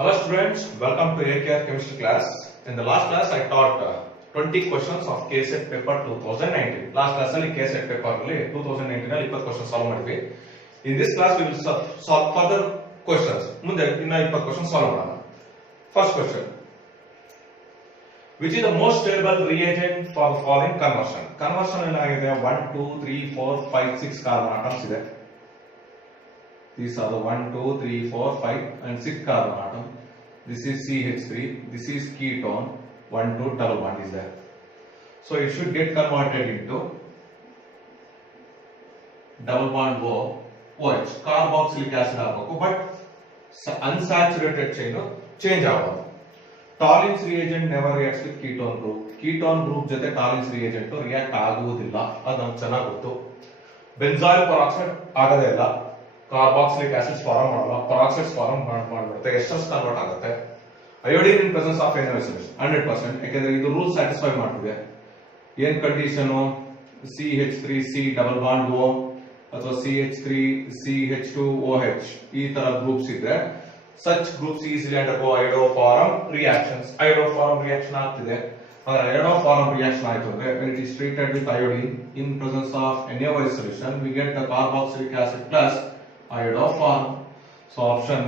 Hello students, welcome to AKR chemistry class. In the last class I taught 20 questions of KSET paper 2019. Last class ಅಲ್ಲಿ KSET paper ಅಲ್ಲಿ 2019 ಅಲ್ಲಿ 20 questions solve ಮಾಡಿದ್ವಿ. In this class we will solve further questions. ಮುಂದೆ ಇನ್ನ 20 questions solve ಮಾಡೋಣ. First question. Which is the most stable reagent for the following conversion? Conversion ಏನಾಗಿದೆ 1 2 3 4 5 6 carbon atoms ಇದೆ. These are the 1, 2, 3, 4, 5 and 6 carbon atom. This is CH3. This is ketone. 1, 2, double bond is there. So it should get converted into double bond OH. Carboxylic acid ಆಗಬೇಕು, but unsaturated chain change ಆಗಬಹುದು. Tollens reagent never reacts with ketone group. Ketone group ಜೊತೆ Tollens reagent react ಆಗುವುದಿಲ್ಲ. ಅದು ನಮಗೆ ಚೆನ್ನಾಗಿ ಗೊತ್ತು. Benzoyl peroxide ಆಗದೇ ಇಲ್ಲ. Carboxylic acids ಫಾರ್ಮ್ ಮಾಡಲ್ಲ, peroxides ಫಾರ್ಮ್ ಮಾಡ್ಬಿಡುತ್ತೆ, ಎಸ್ಟರ್ಸ್ ಕನ್ವರ್ಟ್ ಆಗುತ್ತೆ. Iodine in presence of NaOH solution 100%, ಯಾಕಂದ್ರೆ ಇದು ರೂಲ್ ಸ್ಯಾಟಿಸ್ಫೈ ಮಾಡ್ತಿದೆ. ಏನ್ condition CH3C double bond O ಅಥವಾ CH3CH2OH ಈ ತರ ಗ್ರೂಪ್ಸ್ ಇದ್ರೆ such groups easily undergo iodoform reactions. Iodoform reaction ಆಗ್ತಿದೆ. Iodoform reaction ಆಯ್ತು ಅಂದ್ರೆ when it is treated with iodine in presence of NaOH solution we get the carboxylic acid plus iodoform. So option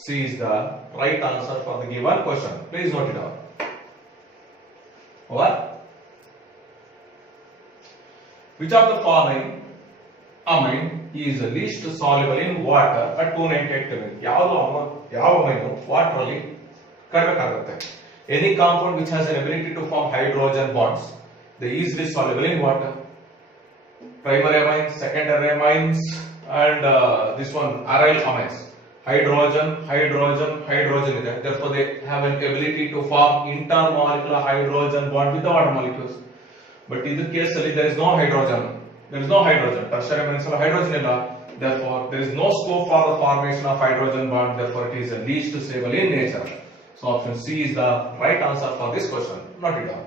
C is the right answer for the given question. Please note it down. Over. Which of the following amine is least soluble in water at 298 Kelvin? ಯಾವ amine water ಅಲ್ಲಿ ಕಡಿಮೆ ಆಗುತ್ತೆ? Any compound which has an ability to form hydrogen bonds, they easily soluble in water. Primary amines, secondary amines, and this one aryl amines. Hydrogen ಇದೆ. Therefore, they have an ability to form intermolecular hydrogen bond with the water molecules. But in this case, there is no hydrogen. There is no hydrogen. Tertiary amines hydrogen illa. Therefore, there is no scope for the formation of hydrogen bond. Therefore, it is the least stable in nature. So option C is the right answer for this question. Note it down.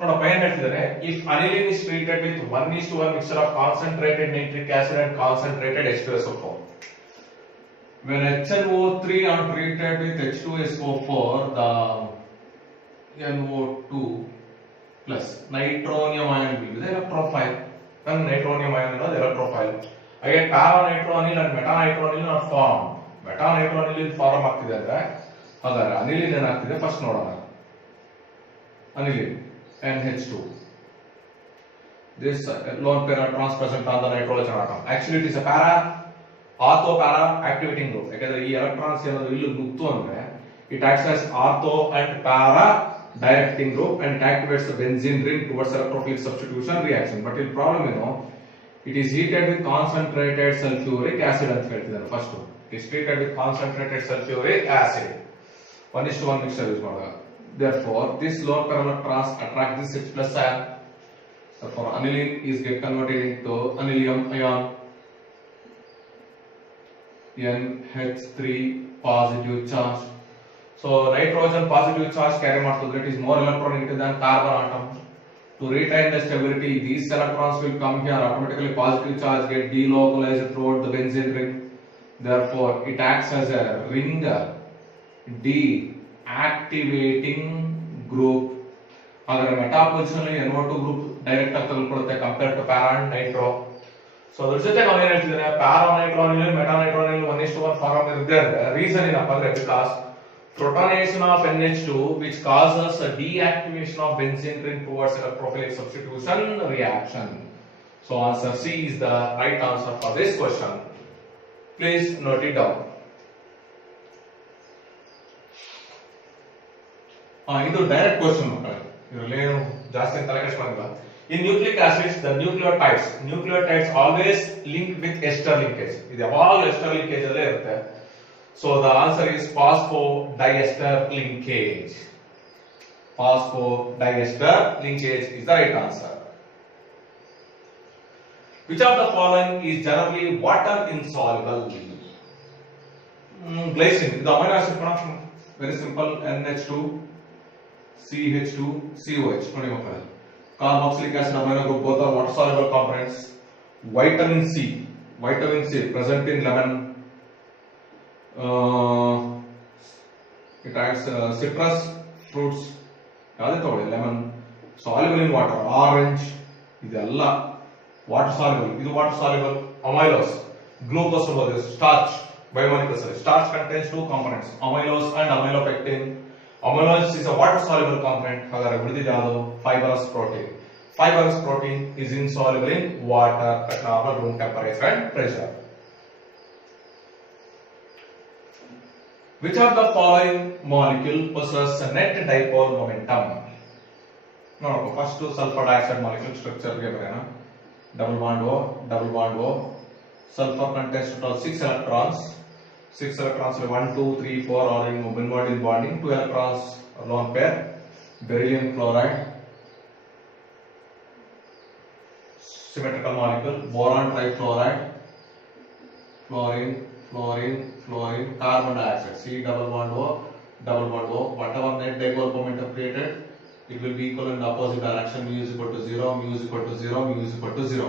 ನೋಡಪ್ಪ ಏನ್ ಹೇಳ್ತಿದ್ದಾರೆ, if aniline is treated with 1:1 mixture of concentrated nitric acid and concentrated H2SO4, when HNO3 are treated with H2SO4, the NO2 plus nitronium ion will be the electrophile. Then nitronium ion is the electrophile. Again, paranitronil and metanitronil are formed. Metanitronil form ಆಗ್ತಿದೆ ಅಂದ್ರೆ ಹಾಗಾದ್ರೆ aniline ಏನಾಗ್ತಿದೆ first ನೋಡೋಣ. Aniline NH2. This lone pair trans present on the nitrogen atom. Actually, it is a ortho-para activating group. ಯಾಕಂದ್ರೆ ಈ electrons ಏನಾದ್ರು ಇಲ್ಲಿ ನುಗ್ತು ಅಂದ್ರೆ it acts as ortho and para directing group and it activates the benzene ring towards electrophilic substitution reaction. But the problem it is heated with concentrated sulfuric acid ಅಂತ ಹೇಳ್ತಿದ್ದಾರೆ. First it is treated with concentrated sulfuric acid 1:1 mixture use ಮಾಡುವಾಗ. Therefore, this lone pair electrons attract this H plus ion. Therefore, aniline is get converted into anilium ion. NH3 positive charge. So, nitrogen positive charge carry ಮಾಡ್ತಿದ್ರೆ it is more electronegative than carbon atom. To retain the stability, these electrons will come here. Automatically, positive charge get delocalized throughout the benzene ring. Therefore, it acts as a ring activating group. Agare meta position alli NO2 group direct ಆಗಿ ತಗೊಳ್ಳುತ್ತೆ compare to para and nitro. So ಅದರ ಜೊತೆ ನಾವು ಏನು ಹೇಳ್ತಿದ್ರೆ para nitronil metanitronil 1:1 form ಇರುತ್ತೆ ಅಂದ್ರೆ reason ಏನಪ್ಪ ಅಂದ್ರೆ because protonation of NH2 which causes a deactivation of benzene ring towards electrophilic substitution reaction. So answer C is the right answer for this question. Please note it down. ಇದು direct question ಮಕ್ಕಳೇ, ಇದರಲ್ಲಿ ಏನು ಜಾಸ್ತಿ ತಲೆ ಕೆಡಿಸ್ಕೊಂಡಿಲ್ಲ. In nucleic acids, the nucleotides always link with ester linkage. ಇದು ಯಾವಾಗ ester linkage ಅಲ್ಲೇ ಇರುತ್ತೆ. So the answer is phosphodiester linkage. Phosphodiester linkage is the right answer. Which of the following is generally water insoluble? Glycine. The amino acid production very simple. NH2 CH2 COH. ನೋಡಿ ಮಕ್ಕಳೇ, carboxylic acid amino group both are water soluble components. Vitamin C vitamin C present in lemon. It adds citrus fruits. ಯಾವುದೇ ತಗೊಳ್ಳಿ, lemon. Soluble in water, orange, ಇದೆಲ್ಲ water soluble. ಇದು water soluble. Amylose, glucose ಅನ್ನೋದು starch, biomolecules. Starch contains two components, amylose and amylopectin. Amylose is a water soluble component. ಹಾಗಾದ್ರೆ ಉಳಿದಿದೆ ಯಾವುದು? ಫೈಬರಸ್ protein. Fibrous protein is insoluble in water at normal room temperature and pressure. Which of the following molecule possesses a net dipole momentum? No, first to sulfur dioxide molecule structure ge barena. Double bond O. Sulfur contains total 6 electrons. 6 electrons 1, 2, 3, 4 are involved in bonding. 2 electrons lone pair. Beryllium chloride. Symmetrical molecule. Boron trifluoride. Fluorine, carbon dioxide. C double bond O. Whatever net dipole momentum created, it will be equal in the opposite direction. Mu is equal to 0.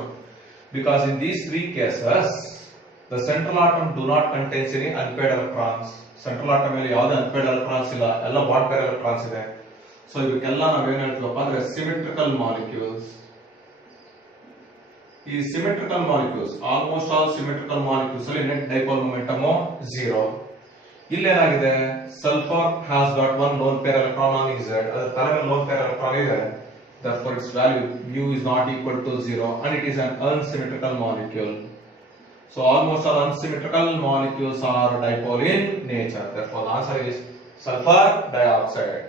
Because in these three cases, the central atom do not contain any unpaired electrons. Central atom ಮೇಲೆ ಯಾವುದೇ unpaired electrons ಇಲ್ಲ, ಎಲ್ಲ bond pair electrons ಇದೆ. So ಇವಕ್ಕೆಲ್ಲ ನಾವೇನು ಹೇಳ್ತೀವಪ್ಪ ಅಂದ್ರೆ symmetrical molecules. ಈ symmetrical molecules, almost all symmetrical molecules ಅಲ್ಲಿ net dipole momentum 0. ಇಲ್ಲೇನಾಗಿದೆ, sulfur has got one lone pair electron on Z, ಅದರ ತಲೆ ಮೇಲೆ lone pair electron ಇದೆ, therefore its value mu is not equal to 0 and it is an unsymmetrical molecule. So almost all unsymmetrical molecules are dipole in nature, therefore the answer is sulfur dioxide.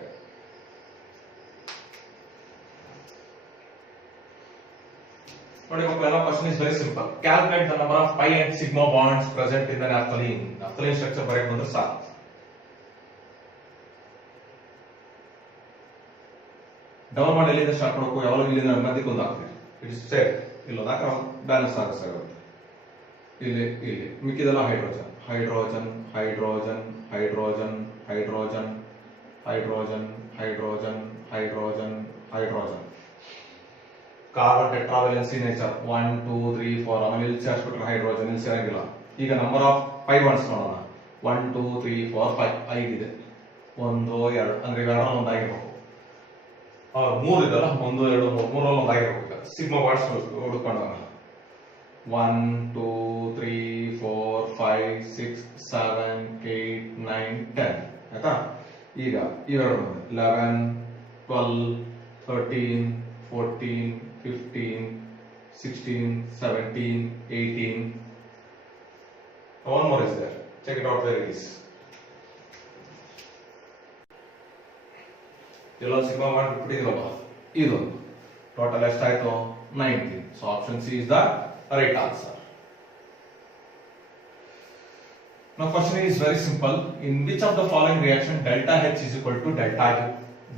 The question is very simple. Calculate the number of pi and sigma bonds present in the naphthalene. Naphthalene structure ಬರೆಯಕ್ಕೆ ಬಂದ್ರೆ ಸಾಕು. Double bond ಎಲ್ಲಿಂದ start ಮಾಡಬೇಕು, ಯಾವಾಗ ಇಲ್ಲಿಂದ ಮಧ್ಯಕ್ಕೆ ಒಂದು ಹಾಕ್ತೀವಿ, it is state ಇಲ್ಲೊಂದು ಹಾಕಿ ಬ್ಯಾಲೆನ್ಸ್ ಆಗುತ್ತೆ. ಇಲ್ಲಿ ಮಿಕ್ಕಿದೆಲ್ಲ ಹೈಡ್ರೋಜನ್. ಕಾರ್ಬನ್ ಟೆಟ್ರಾವೆಲೆನ್ಸಿ ನೇಚರ್ 1, 2, 3, 4 ಆಮೇಲೆ ಇಲ್ಲಿ ಸೇರಿಸ್ಬಿಟ್ರೆ ಹೈಡ್ರೋಜನ್ ಇಲ್ಲಿ ಸೇರಂಗಿಲ್ಲ. ಈಗ ನಂಬರ್ ಆಫ್ ಪೈ ಬಾಂಡ್ಸ್ ನೋಡೋಣ. 1, 2, 3, 4, 5 5 ಇದೆ. 1, 2 ಅಂದ್ರೆ ಇವೆರಡರಲ್ಲಿ ಒಂದಾಗಿರ್ಬೇಕು. 3 ಇದಲ್ಲ, 1, 2, 3 ಮೂರಲ್ಲಿ ಒಂದಾಗಿರ್ಬೇಕು. ಸಿಗ್ಮಾ ಬಾಂಡ್ಸ್ ಹುಡುಕೊಂಡು 1, 2, 3, 4, 5, 6, 7, 8, 9, 10 ಆಯ್ತಾ. ಈಗ ಇವೆರಡು 11, 12, 13, 14, 15, 16, 17, 18. One more is there. Check it out where it is. ಎಲ್ಲ ಸಿಗ್ಮಾ ಮಾಡಿಬಿಟ್ಟಿದೀವಲ್ಲ, ಇದು ಟೋಟಲ್ ಎಷ್ಟಾಯ್ತು 19. So option C is the right answer. Now question is very simple. In which of the following reaction delta H is equal to delta U?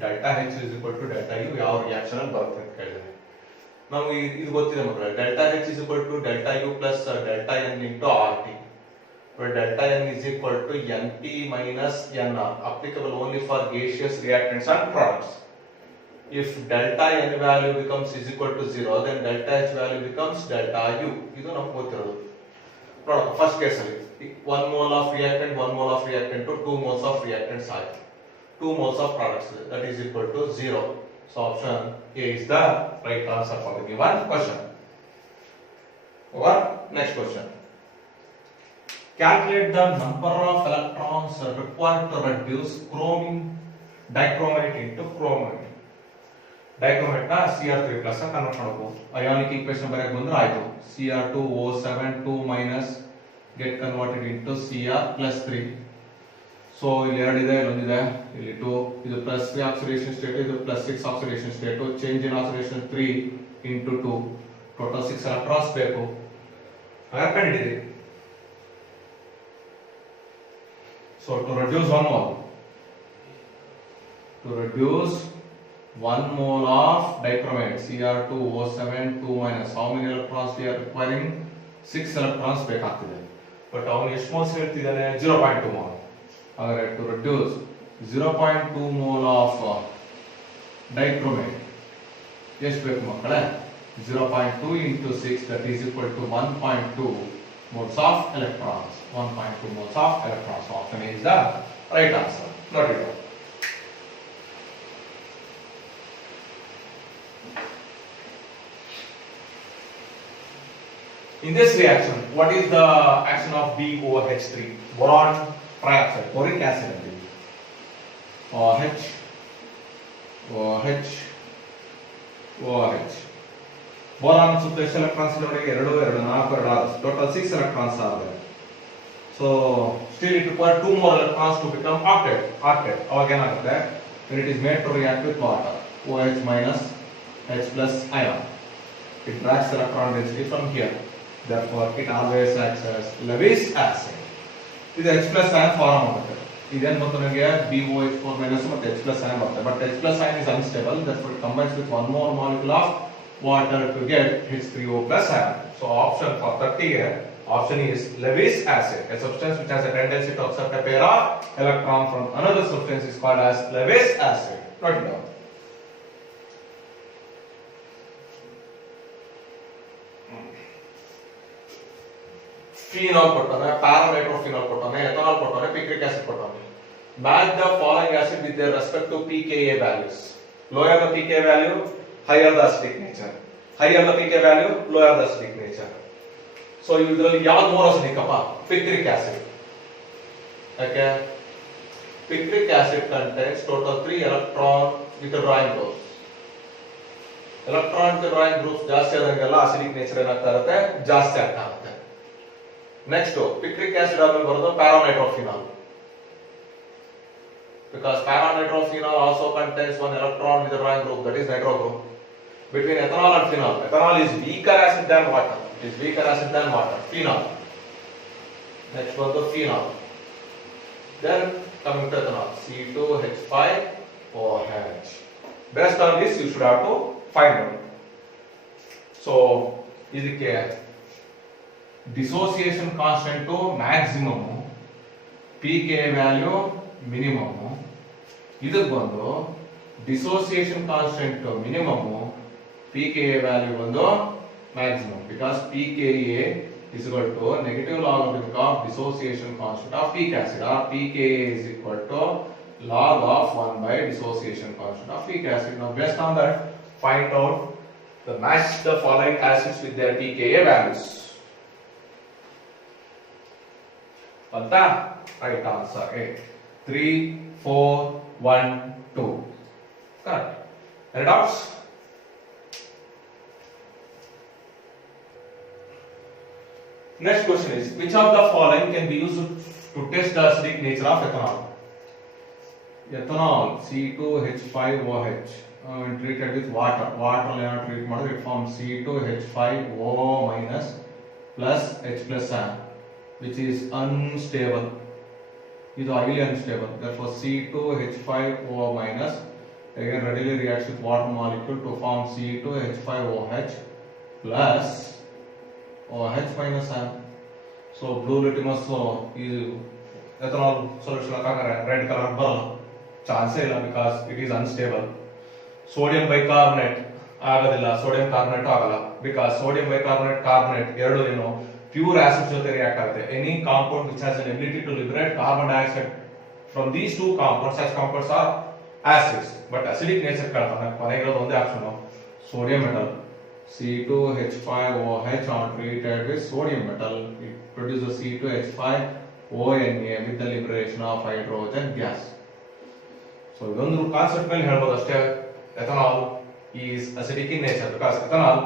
Delta H is equal to delta U ಯಾವ reaction ಅಲ್ಲಿ ಬರುತ್ತೆ ಅಂತ ಕೇಳಿದ್ರೆ ನಾವು ಇದು ಗೊತ್ತಿದೆ ಮಕ್ಕಳೇ. Delta H is equal to delta U plus delta N into RT, where delta N is equal to NP minus NR, applicable only for gaseous reactants and products. If delta N value becomes is equal to 0, then delta H value becomes delta U. ಇದು ನಮಗೆ ಗೊತ್ತಿರೋದು. ನೋಡೋಣ first case ಅಲ್ಲಿ 1 mole of reactant, 1 mole of reactant to 2 moles of reactants ಆಯ್ತು, 2 moles of products, that is equal to 0. So option A is the right answer for the given question. Over next question. Calculate the number of electrons required to reduce dichromate into chromate. Dichromate na Cr3 plus convert ಮಾಡಬೇಕು. Ionic equation ಬರೆಯಕ್ಕೆ ಬಂದ್ರೆ ಆಯ್ತು. Cr2O7 2 minus get converted into Cr plus 3. So ಇಲ್ಲಿ ಎರಡಿದೆ, ಇಲ್ಲೊಂದಿದೆ, ಇಲ್ಲಿ 2, ಇದು plus 3 oxidation state, ಇದು plus 6 oxidation state. Change in oxidation 3 into 2, total 6 electrons ಬೇಕು. ಹಾಗೆ ಕಂಡಿದ್ದೀರಿ. So to reduce 1 mole of dichromate Cr2O7 2 minus, how many electrons we are requiring? 6 electrons ಬೇಕಾಗ್ತಿದೆ. But ಅವನು ಎಷ್ಟು moles ಹೇಳ್ತಿದ್ದಾನೆ? 0.2 mole. ಹಾಗಾದ್ರೆ to reduce 0.2 mole of dichromate ಎಷ್ಟು ಬೇಕು ಮಕ್ಕಳೇ? 0.2 into 6, that is equal to 1.2 moles of electrons. 1.2 moles of electrons. So option A is the right answer. Note it down. In this reaction, what is the action of BOH3? Boron trioxide, boric acid. OH, OH, OH. Boron ಸುತ್ತ ಎಷ್ಟು electrons ನೋಡಿ 2 2 4 2 total 6 electrons are there. So still it requires 2 more electrons to become octet. ಅವಾಗ ಏನಾಗುತ್ತೆ? When it is made to react with water, OH minus H plus ion. It drags electron density from here. Therefore it always acts as Lewis acid. ಇದು H plus ion form ಆಗುತ್ತೆ. ಇದೇನು ಬಂತು ನನಗೆ BOH4 minus ಮತ್ತೆ H plus ion ಬರುತ್ತೆ. But H plus ion is unstable. Therefore it combines with one more molecule of water to get H3O plus ion. So option for 30 here, option is Lewis acid. A substance which has a tendency to accept a pair of electrons from another substance is called as Lewis acid. Note it down. Phenol ಕೊಟ್ಟಾನೆ, paranitrophenol ಕೊಟ್ಟಾನೆ, ethanol ಕೊಟ್ಟಾನೆ, picric acid ಕೊಟ್ಟಾನೆ. Match the following acid with their respect to pKa values. Lower the pKa value, higher the acidic nature. Higher the pKa value, lower the acidic nature. So ಇದರಲ್ಲಿ ಯಾವುದು more acidic ಅಪ್ಪ? Picric acid. Okay. Picric acid contains total 3 electron withdrawing groups. Electron withdrawing groups ಜಾಸ್ತಿ ಆದಂಗೆಲ್ಲ acidic nature ಏನಾಗ್ತಾ ಇರುತ್ತೆ? ಜಾಸ್ತಿ ಆಗ್ತಾ ಇರುತ್ತೆ. Next, picric acid ಆದ್ಮೇಲೆ ಬರೋದು paranitrophenol. Because paranitrophenol also contains one electron withdrawing group, that is nitro group. Between ethanol and phenol, ethanol is weaker acid than water. It is weaker acid than water. Phenol. Next one, the phenol. Then coming to ethanol, C2H5OH. Based on this, you should have to find out. So, ಇದಕ್ಕೆ dissociation constant to maximum, pKa value minimum. ಇದಕ್ಕೆ ಬಂದು dissociation constant to minimum, pKa value ಬಂದು maximum, because pKa is equal to negative logarithm of dissociation constant of peak acid, or pKa is equal to log of 1 by dissociation constant of peak acid. Now based on that, find out the match the following acids with their pKa values. Panta? Right answer A. 3, 4, 1, 2. Correct. Any doubts? Next question is, which of the following can be used to test the acidic nature of ethanol? Ethanol, C2H5OH, treated with water. Water treat ಮಾಡಿದ್ರೆ it forms C2H5O minus plus H plus ion, which is unstable. It is highly unstable. Therefore, C2H5O minus again readily reacts with water molecule to form C2H5OH plus OH minus ion. So, blue litmus is ethanol solution red color ಬರಲ್ಲ, ಚಾನ್ಸೇ ಇಲ್ಲ, because it is unstable. Sodium bicarbonate ಆಗೋದಿಲ್ಲ, sodium carbonate ಆಗಲ್ಲ, because sodium bicarbonate carbonate ಎರಡು ಏನು pure acid ಜೊತೆ react ಆಗುತ್ತೆ. Any compound which has an ability to liberate carbon dioxide from these two compounds, such compounds are acids. But acidic nature ಕಳ್ತಾನೆ, ಕೊನೆಗಿರೋದು ಒಂದೇ option, sodium metal. C2H5OH are treated with sodium metal. It produces C2H5ONA with the liberation of hydrogen gas. So ಇದೊಂದು concept ಮೇಲೆ ಹೇಳ್ಬೋದು ಅಷ್ಟೇ. Ethanol is acidic in nature because ethanol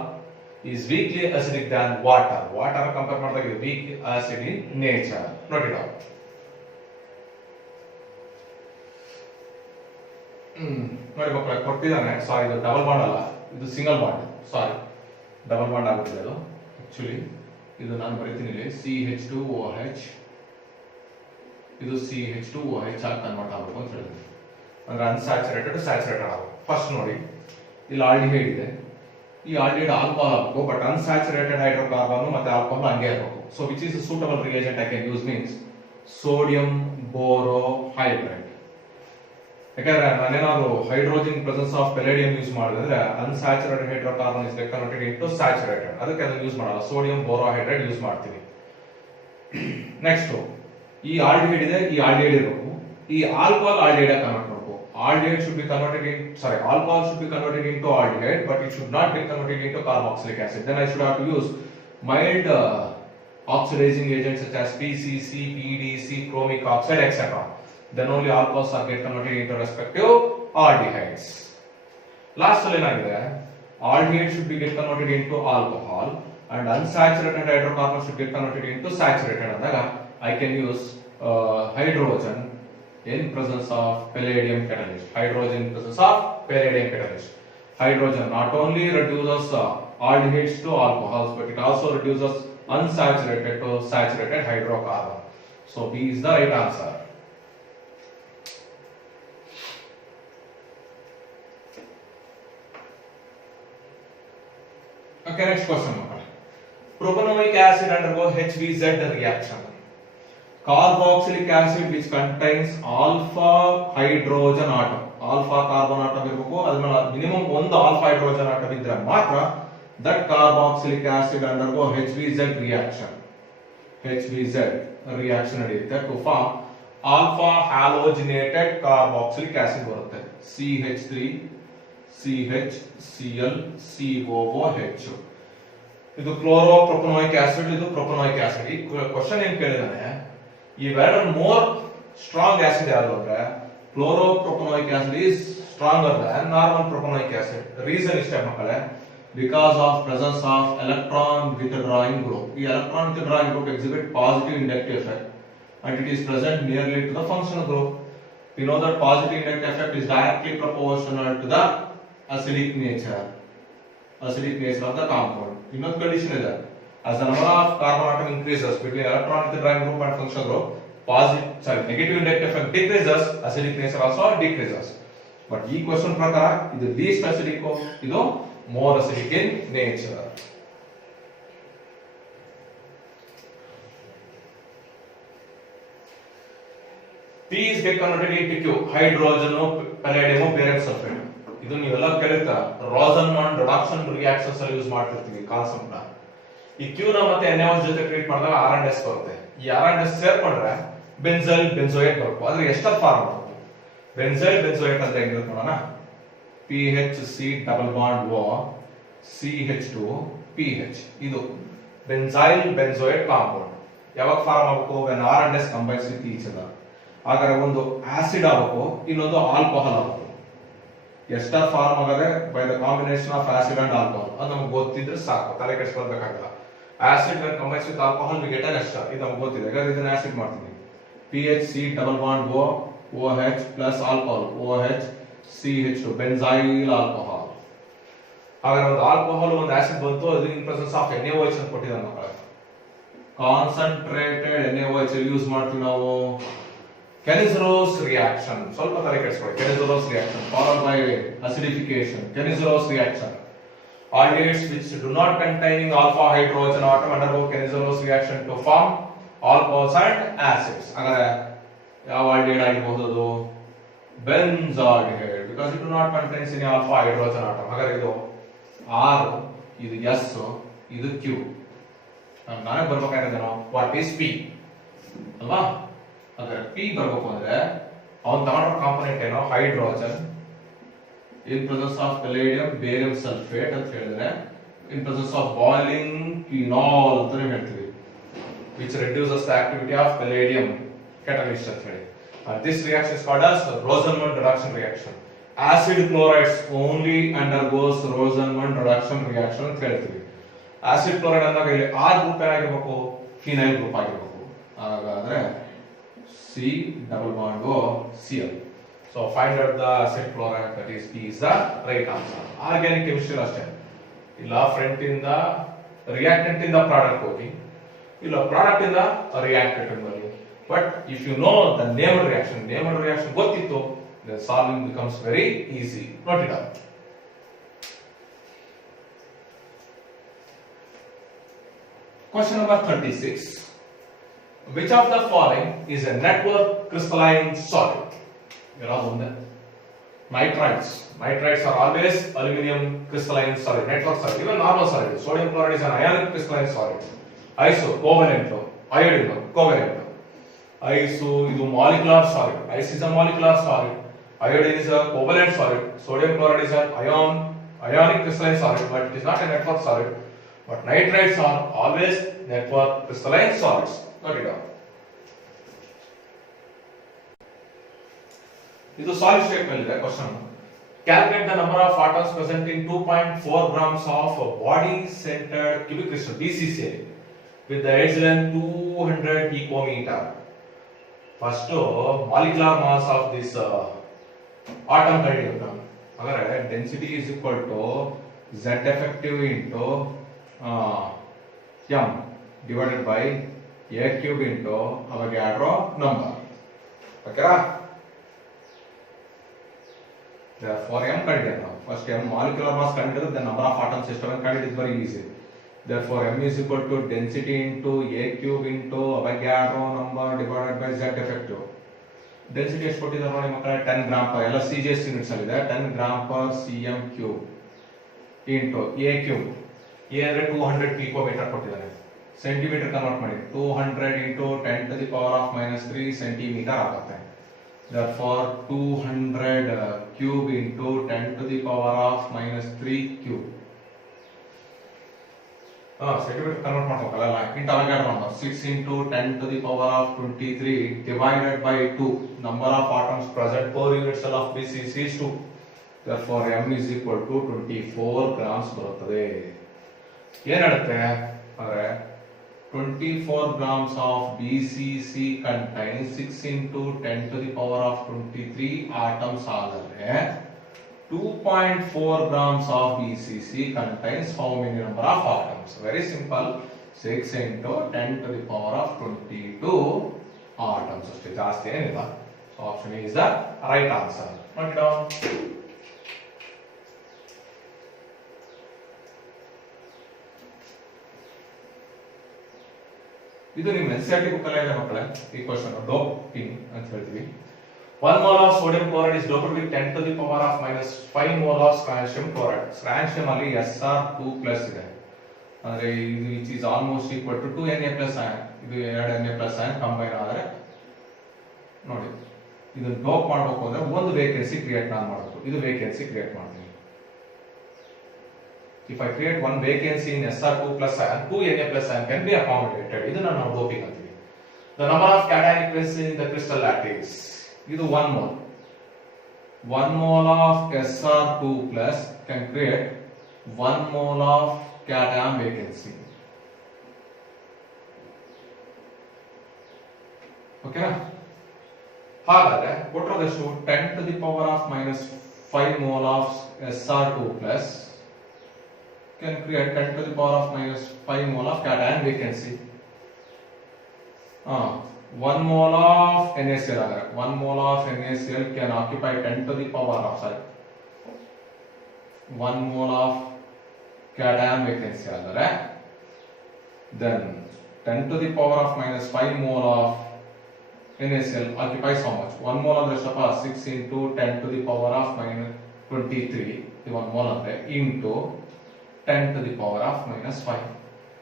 is weakly acidic than water. Water compare ಮಾಡಿದಾಗ ಇದು weak acid in nature. Note it down. ನೋಡಿ ಮಕ್ಕಳ ಕೊಟ್ಟಿದ್ದಾನೆ, ಸಾರಿ ಇದು ಡಬಲ್ ಬಾಂಡ್ ಅಲ್ಲ, ಇದು ಸಿಂಗಲ್ ಬಾಂಡ್, ಸಾರಿ ಡಬಲ್ ಬಾಂಡ್ ಆಗುತ್ತೆ ಅದು. ಆಕ್ಚುಲಿ ಇದು ನಾನು ಬರೀತೀನಿ ಇಲ್ಲಿ CH2OH, ಇದು CH2OH ಆಗಿ ಕನ್ವರ್ಟ್ ಆಗಬೇಕು ಅಂತ ಹೇಳಿದ್ವಿ, ಅಂದ್ರೆ ಅನ್ಸ್ಯಾಚುರೇಟೆಡ್ ಸ್ಯಾಚುರೇಟೆಡ್ ಆಗಬೇಕು. ಫಸ್ಟ್ ನೋಡಿ ಇಲ್ಲಿ ಆಲ್ಡಿಹೈಡ್ ಇದೆ, ಈ ಆಲ್ಡಿಹೈಡ್ ಆಲ್ಕೋಹಾಲ್ ಆಗಬೇಕು, ಬಟ್ ಅನ್ಸ್ಯಾಚುರೇಟೆಡ್ ಹೈಡ್ರೋಕಾರ್ಬನ್ ಮತ್ತೆ ಆಲ್ಕೋಹಾಲ್ ಹಂಗೆ ಇರಬೇಕು. So which is suitable reagent I can use means sodium borohydride. ಯಾಕಂದ್ರೆ ನಾನೇನಾದ್ರು hydrogen presence of palladium use ಮಾಡಿದ್ರೆ unsaturated hydrocarbon is converted into saturated, ಅದಕ್ಕೆ ಅದನ್ನ ಯೂಸ್ ಮಾಡಲ್ಲ, ಸೋಡಿಯಂ ಬೋರೋಹೈಡ್ರೈಡ್ ಯೂಸ್ ಮಾಡ್ತೀವಿ. ನೆಕ್ಸ್ಟ್ ಈ ಆಲ್ಡಿಹೈಡ್ ಇದೆ, ಈ ಆಲ್ಡಿಹೈಡ್ ಇರಬೇಕು, ಈ ಆಲ್ಕೋಹಾಲ್ ಆಲ್ಡಿಹೈಡ್ ಕನ್ವರ್ಟ್ ಮಾಡಬೇಕು. ಆಲ್ಡಿಹೈಡ್ should be converted in, sorry, alcohol should be converted into aldehyde, but it should not get converted into carboxylic acid. Then I should have to use mild oxidizing agents such as PCC, PDC, chromic oxide, etc. Then only alcohols are get converted into respective aldehydes. Last ಅಲ್ಲಿ ಏನಾಗಿದೆ, aldehyde should be get converted into alcohol and unsaturated hydrocarbon should get converted into saturated. ಅಂದಾಗ I can use hydrogen in presence of palladium catalyst. Hydrogen in presence of palladium catalyst. Hydrogen not only reduces aldehydes to alcohols, but it also reduces unsaturated to saturated hydrocarbon. So B is the right answer. Okay, next question. Propanoic acid undergo HVZ reaction. Carboxylic acid which contains alpha hydrogen atom, alpha carbon atom ಇರಬೇಕು, ಅದನ್ನ minimum ಒಂದು alpha hydrogen atom ಇದ್ರೆ ಮಾತ್ರ that carboxylic acid undergo HVZ reaction. HVZ reaction ನಡೆಯುತ್ತೆ to form alpha halogenated carboxylic acid ಬರುತ್ತೆ. CH3 CH Cl COOH. ಇದು ಕ್ಲೋರೋಪ್ರೊಪನೋಯಿಕ್ acid, ಇದು ಪ್ರೊಪನೋಯಿಕ್ acid. ಈ ಕ್ವಶನ್ ಏನ್ ಕೇಳಿದಾನೆ, ಇವೆರಡು ಮೋರ್ ಸ್ಟ್ರಾಂಗ್ ಆಸಿಡ್ ಯಾವುದು ಅಂದ್ರೆ chloropropanoic acid is stronger than normal propanoic acid. Reason ಇಷ್ಟೇ ಮಕ್ಕಳೇ, because of presence of electron withdrawing group. ಈ electron withdrawing group exhibit positive inductive effect and it is present nearly to the functional group. We know that positive inductive effect is directly proportional to the acidic nature of the compound. Innೊಂದು condition ಇದೆ, as the number of carbon atom increases between electron withdrawing group and functional group, negative inductive effect decreases, acidic nature also decreases. But ಈ question ಪ್ರಕಾರ ಇದು least acidic, ಇದು more acidic in nature. P is get converted into Q, hydrogen, palladium, barium sulfate. ಇದು ನೀವೆಲ್ಲ ಕೇಳಿರ್ತೀರ, ರಾಸನ್ಮನ್ reduction reactions ಅಲ್ಲಿ use ಮಾಡ್ತಿರ್ತೀವಿ concept ನ. ಈ Q ನ ಮತ್ತೆ NaOH ಜೊತೆ ಟ್ರೀಟ್ ಮಾಡಿದಾಗ R&S ಬರುತ್ತೆ. ಈ R&S ಸೇರ್ಕೊಂಡ್ರೆ ಬೆನ್ಸೈಲ್ ಬೆನ್ಸೋಯೇಟ್ ಬರುತ್ತೆ. ಆದ್ರೆ ಎಷ್ಟರ ಫಾರ್ಮ್ ಬರುತ್ತೆ? ಬೆನ್ಸೈಲ್ ಬೆನ್ಸೋಯೇಟ್ ಅಂತ ಹೆಂಗಿರುತ್ತೆ ನೋಡೋಣ. PHC double bond O CH2 PH. ಇದು ಬೆನ್ಸೈಲ್ ಬೆನ್ಸೋಯೇಟ್ ಕಾಂಪೌಂಡ್. ಯಾವಾಗ ಫಾರ್ಮ್ ಆಗಬೇಕು? when R&S combines with each other. ಹಾಗಾದ್ರೆ ಒಂದು ಆಸಿಡ್ ಆಗಬೇಕು, ಇನ್ನೊಂದು ಆಲ್ಕೋಹಾಲ್ ಆಗಬೇಕು. ಎಸ್ಟರ್ ಫಾರ್ಮ್ ಆಗದೆ by the combination of acid and alcohol. ಅದು ನಮಗೆ ಗೊತ್ತಿದ್ರೆ ಸಾಕು, ತಲೆ ಕೆಡಿಸ್ಕೊಳ್ಬೇಕಾಗಿಲ್ಲ. Acid when combines with alcohol we get an ester. ಇದು ನಮಗೆ ಗೊತ್ತಿದೆ. ಈಗ ಇದನ್ನ ಆಸಿಡ್ ಮಾಡ್ತೀನಿ. PHC double bond O OH plus alcohol OH CH2 benzyl alcohol. ಹಾಗಾದ್ರೆ ಒಂದು ಆಲ್ಕೋಹಾಲ್ ಒಂದು ಆಸಿಡ್ ಬಂತು, ಅದು ಇನ್ ಪ್ರೆಸೆನ್ಸ್ ಆಫ್ NaOH ಅಂತ ಕೊಟ್ಟಿದ್ದಾನೆ ಮಕ್ಕಳೇ. ಕಾನ್ಸಂಟ್ರೇಟೆಡ್ NaOH ಯೂಸ್ ಮಾಡ್ತೀವಿ ನಾವು. Kenizerose reaction, ಸ್ವಲ್ಪ ತಲೆ ಕೆಡಿಸ್ಕೊಳ್ಳಿ. Kenizerose reaction followed by acidification. Kenizerose reaction. Aldehydes which do not containing alpha hydrogen atom undergo Kenizerose reaction to form alcohols and acids. ಹಾಗಾದ್ರೆ ಯಾವ aldehyde ಆಗಿರಬಹುದು? ಅದು benzaldehyde, because it do not contains any alpha hydrogen atom. ಹಾಗಾದ್ರೆ ಇದು R, ಇದು S, ಇದು Q. ನನಗೆ ಬರ್ಬೇಕಾಗಿರೋದೇನೋ what is P ಅಲ್ವಾ? ಅದ್ರ P ಬರಬೇಕು ಅಂದ್ರೆ ಅವನು ತಗೊಂಡಿರೋ ಕಾಂಪೋನೆಂಟ್ ಏನೋ hydrogen in presence of palladium barium sulphate ಅಂತ ಹೇಳಿದ್ರೆ in presence of boiling phenol ಅಂತ ಹೇಳ್ತೀವಿ, which reduces the activity of palladium catalyst ಅಂತ ಹೇಳಿ. This reaction is called as Rosenmund reduction reaction. Acid chlorides only undergoes Rosenmund reduction reaction ಅಂತ ಹೇಳ್ತೀವಿ. Acid chloride ಅಂದಾಗ ಇಲ್ಲಿ R ಗ್ರೂಪ್ ಏನಾಗಿರಬೇಕು? Phenyl group ಆಗಿರಬೇಕು. ಹಾಗಾದ್ರೆ C double bond O Cl. So find out the acid chloride, that is P is the right answer. Organic chemistry ಅಷ್ಟೇ, ಇಲ್ಲ front ಇಂದ ರಿಯಾಕ್ಟೆಂಟ್ ಇಂದ ಪ್ರಾಡಕ್ಟ್ ಹೋಗಿ, ಇಲ್ಲ ಪ್ರಾಡಕ್ಟ್ ಇಂದ ರಿಯಾಕ್ಟೆಂಟ್ ಬನ್ನಿ. But if you know the named reaction ಗೊತ್ತಿತ್ತು, then solving becomes very easy. Note it down. Question number 36. Which of the following is a network crystalline solid? Nitrites. Nitrites are always aluminum crystalline solid, network solid, even normal solid. Sodium chloride is an ionic crystalline solid. Iso, covalent. iodine covalent. Ice ಇದು molecular solid. Ice is a molecular solid. Iodine is a covalent solid. Sodium chloride is an ionic crystalline solid, but it is not a network solid. But nitrites are always network crystalline solids. Note it down. ಇದು solid state ನಲ್ಲಿ ಇದೆ question. Calculate the number of atoms present in 2.4 grams of body centered cubic crystal BCCl with the edge length 200 picometer. First molecular mass of this atom ಕಂಡುಹಿಡಿಯೋಣ. ಹಾಗಾದ್ರೆ density is equal to Z effective into m divided by a cube into Avogadro number. Okay? Therefore m ಕಂಡುಹಿಡಿಯೋಣ. First m molecular mass ಕಂಡುಹಿಡಿದ್ರೆ the number of atoms ಎಷ್ಟು ಅಂತ ಕಂಡುಹಿಡಿಯೋದು very easy. Therefore m is equal to density into a cube into Avogadro number divided by Z effective. Density ಎಷ್ಟು ಕೊಟ್ಟಿದ್ದಾರೆ ನೋಡಿ ಮಕ್ಕಳೇ 10 gram per ಎಲ್ಲ CGS units ಅಲ್ಲಿ ಇದೆ 10 gram per cm cube into a cube. a ಅಂದ್ರೆ 200 picometer ಕೊಟ್ಟಿದ್ದಾರೆ. Centimetre convert ಮಾಡಿ 200 into 10 to the power of minus 3 centimeter ಆಗುತ್ತೆ. Therefore 200 cube into 10 to the power of minus 3 cube. Centimeter convert ಮಾಡ್ಬೇಕಲ್ಲ into Avogadro number 6 into 10 to the power of 23 divided by 2 number of atoms present per unit cell of BCC is 2. Therefore m is equal to 24 grams ಬರುತ್ತದೆ. ಏನಾಗುತ್ತೆ ಅಂದ್ರೆ 24 grams of BCC contains 6 into 10 to the power of 23 atoms ಆದರೆ 2.4 grams of BCC contains how many number of atoms? Very simple. 6 into 10 to the power of 22 atoms. ಅಷ್ಟೇ ಜಾಸ್ತಿ ಏನಿಲ್ಲ. So option is the right answer. Note down. ಇದು ನಿಮ್ಮ NCERT book ಅಲ್ಲಿ ಇದೆ ಮಕ್ಕಳೇ. ಈ ಕ್ವೆಶ್ಚನ್ ಡೋಪಿಂಗ್ ಅಂತ ಹೇಳ್ತೀವಿ. 1 mole of sodium chloride is doped with 10 to the power of minus 5 mole of strontium chloride. Strontium ಅಲ್ಲಿ Sr2 plus ಇದೆ. ಅಂದ್ರೆ ಇದು which is almost equal to 2Na plus ion. ಇದು 2Na plus ion ಕಂಬೈನ್ ಆದರೆ ನೋಡಿ ಇದನ್ನ dope ಮಾಡಬೇಕು ಅಂದ್ರೆ ಒಂದು ವೇಕೆನ್ಸಿ ಕ್ರಿಯೇಟ್ ಮಾಡಬೇಕು. ಇದು ವೇಕೆನ್ಸಿ ಕ್ರಿಯೇಟ್ ಮಾಡ್ತೀನಿ. If I create one vacancy in Sr2 plus ion, 2Na plus ion can be accommodated. ಇದನ್ನ ನಾವು ಡೋಪಿಂಗ್ ಅಂತೀವಿ. The number of cationic places in the crystal lattice. ಇದು 1 mole. 1 mole of Sr2 plus can create 1 mole of cation vacancy. Okay na? ಹಾಗಾದ್ರೆ ಕೊಟ್ಟಿರೋದಷ್ಟು 10 to the power of minus 5 mole of Sr2 plus can create 10 to the power of minus 5 mole of cation vacancy. 1 mole of NaCl agare 1 mole of NaCl can occupy 10 to the power of 1 mole of cation vacancy agare then 10 to the power of minus 5 mole of NaCl occupies how much? 1 mole ಅಂದ್ರೆ ಎಷ್ಟು 6 into 10 to the power of minus 23 ಇದು 1 mole ಅಂದ್ರೆ into 10 to the power of minus 5.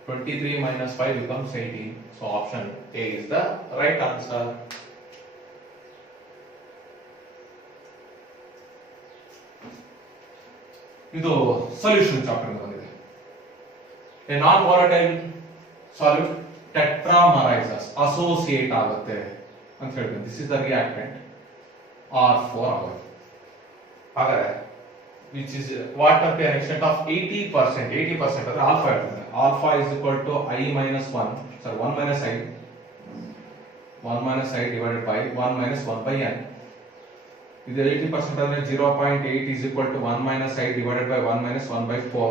23 minus 5 becomes 18. So option A is the right answer. ಇದು solution chapter ಬಂದಿದೆ. A non-volatile solute tetramerises associate ಆಗುತ್ತೆ ಅಂತ ಹೇಳ್ತೀನಿ. This is the reactant R4 ಆಗುತ್ತೆ. ಹಾಗಾದ್ರೆ which is water to an extent of 80%. 80% ಅಂದ್ರೆ alpha ಇರ್ತದೆ. Alpha is equal to I minus 1. Sorry, 1 minus I. 1 minus I divided by 1 minus 1 by n. ಇದು 80% ಅಂದ್ರೆ 0.8 is equal to 1 minus I divided by 1 minus 1 by 4.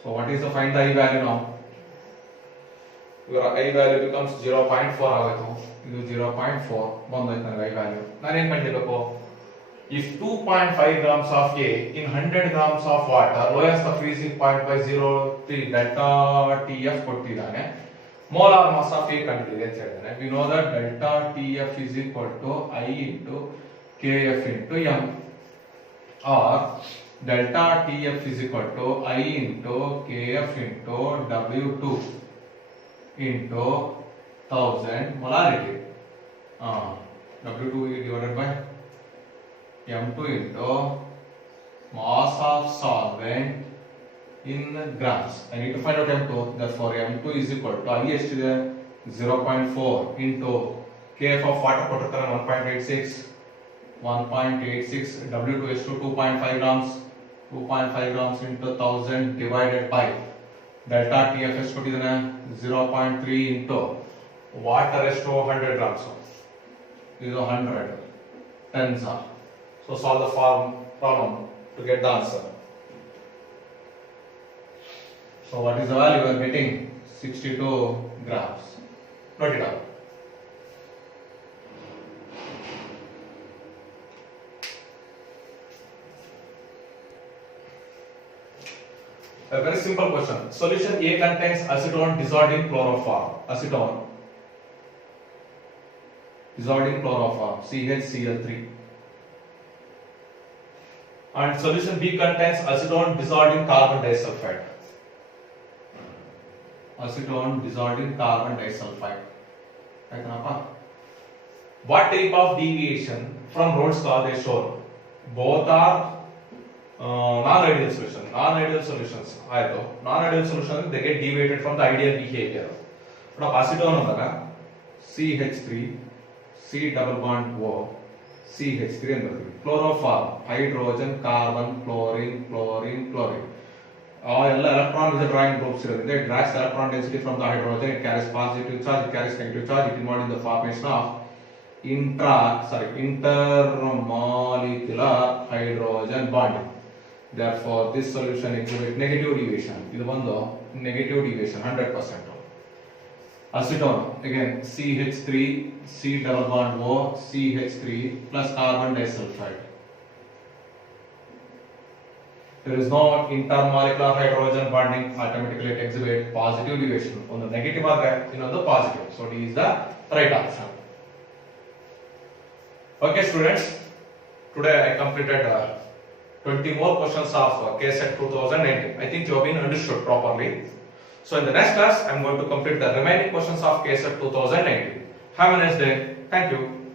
So what is the find the I value now? Your I value becomes 0.4 ಆಗುತ್ತೆ. ಇದು 0.4 ಬಂದೈತೆ ನನಗೆ I value. ನಾನು ಏನು ಮಾಡಬೇಕು? If 2.5 grams of A in 100 grams of water lowers the freezing point by 0.3 delta TF ಕೊಟ್ಟಿದ್ದಾನೆ. molar mass of A ಕಂಡಿದೆ ಅಂತ ಹೇಳಿದಾನೆ. We know that delta TF is equal to I into KF into M, or delta TF is equal to I into KF into W2 into 1000 molarity. W2 divided by M2 into mass of solvent in grams. I need to find out M2. Therefore, M2 is equal to I ಎಷ್ಟಿದೆ 0.4 into Kf of water ಕೊಟ್ಟಿರ್ತಾರೆ 1.86 W2 ಎಷ್ಟು 2.5 grams 2.5 grams into 1000 divided by delta TF ಎಷ್ಟು ಕೊಟ್ಟಿದ್ದಾನೆ 0.3 into water ಎಷ್ಟು 100 grams ಇದು 100 tens are. So solve the problem to get the answer. So what is the value we are getting? 62 grams. Note it down. A very simple question. Solution A contains acetone dissolved in chloroform. Acetone dissolved in chloroform CHCl3. And solution B contains acetone dissolved in carbon disulfide. Acetone dissolved in carbon disulfide. What type of deviation from Rhodes law they show? Both are non-ideal solutions. Non-ideal solutions. Non-ideal solutions they get deviated from the ideal behavior. Now acetone andaga CH3 C double bond O CH3 and chloroform hydrogen carbon chlorine chlorine chlorine. All electron is a drawing groups. It drags electron density from the hydrogen. It carries positive charge. It carries negative charge. It involved in the formation of intermolecular hydrogen bonding. Therefore, this solution exhibits negative deviation. This one negative deviation 100%. Acetone again CH3 C double bond O CH3 plus carbon disulfide. There is no intermolecular hydrogen bonding. Automatically it exhibits positive deviation. On the negative the positive. So D is the right option. Okay students, today I completed 20 more questions of KSET 2019. I think you have been understood properly. So in the next class I am going to complete the remaining questions of KSET 2019. Have a nice day. Thank you.